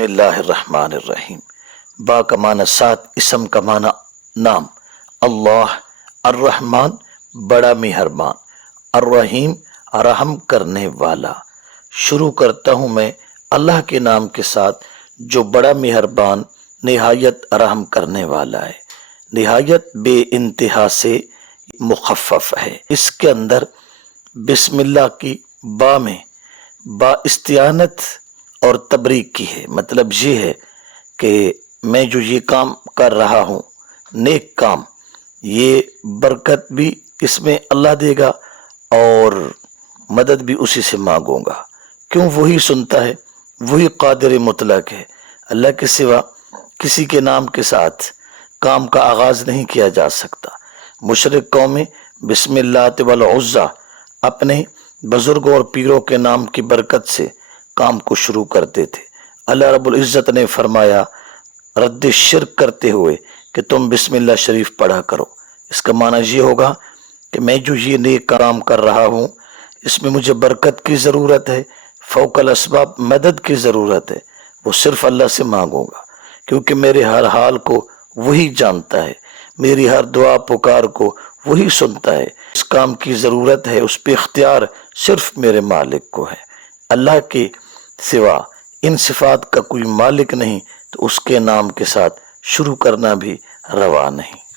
اللہ الرحمن الرحیم۔ با کا معنی ساتھ، اسم کا معنی نام، اللہ الرحمن بڑا مہربان، الرحیم رحم کرنے والا۔ شروع کرتا ہوں میں اللہ کے نام کے ساتھ جو بڑا مہربان نہایت رحم کرنے والا ہے۔ نہایت بے انتہا سے مخفف ہے۔ اس کے اندر بسم اللہ کی با میں با استعانت اور تبریک کی ہے۔ مطلب یہ ہے کہ میں جو یہ کام کر رہا ہوں، نیک کام، یہ برکت بھی اس میں اللہ دے گا اور مدد بھی اسی سے مانگوں گا، کیوں وہی سنتا ہے، وہی قادر مطلق ہے۔ اللہ کے سوا کسی کے نام کے ساتھ کام کا آغاز نہیں کیا جا سکتا۔ مشرک قومیں بسم اللہ والعزیٰ اپنے بزرگوں اور پیروں کے نام کی برکت سے کام کو شروع کرتے تھے۔ اللہ رب العزت نے فرمایا رد شرک کرتے ہوئے کہ تم بسم اللہ شریف پڑھا کرو۔ اس کا معنی یہ ہوگا کہ میں جو یہ نیک کام کر رہا ہوں، اس میں مجھے برکت کی ضرورت ہے، فوق الاسباب مدد کی ضرورت ہے، وہ صرف اللہ سے مانگوں گا، کیونکہ میرے ہر حال کو وہی جانتا ہے، میری ہر دعا پکار کو وہی سنتا ہے۔ اس کام کی ضرورت ہے، اس پہ اختیار صرف میرے مالک کو ہے۔ اللہ کے سوا ان صفات کا کوئی مالک نہیں، تو اس کے نام کے ساتھ شروع کرنا بھی روا نہیں۔